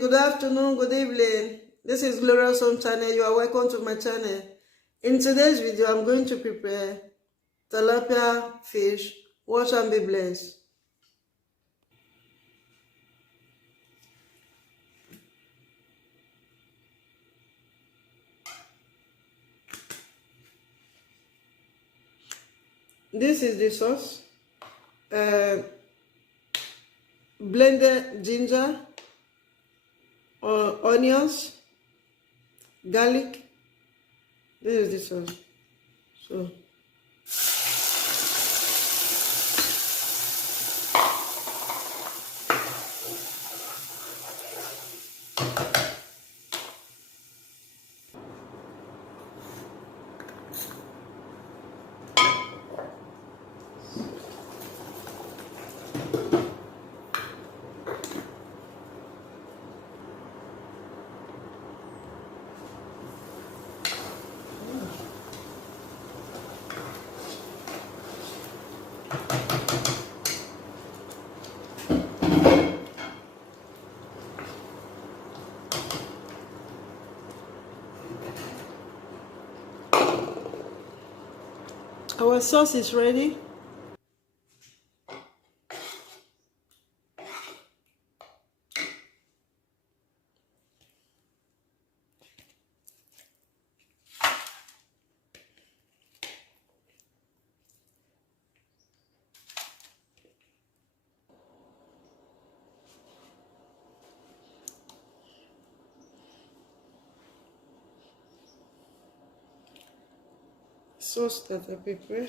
Good afternoon, good evening. This is Glorious Home Channel. You are welcome to my channel. In today's video, I'm going to prepare tilapia fish. Watch and be blessed. This is the sauce. Blended ginger, onions, garlic. This is the sauce. So our sauce is ready. Sauce that I prepare.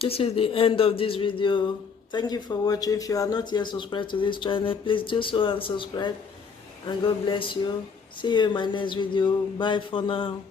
This is the end of this video. Thank you for watching. If you are not yet subscribed to this channel, please do so and subscribe. And God bless you. See you in my next video. Bye for now.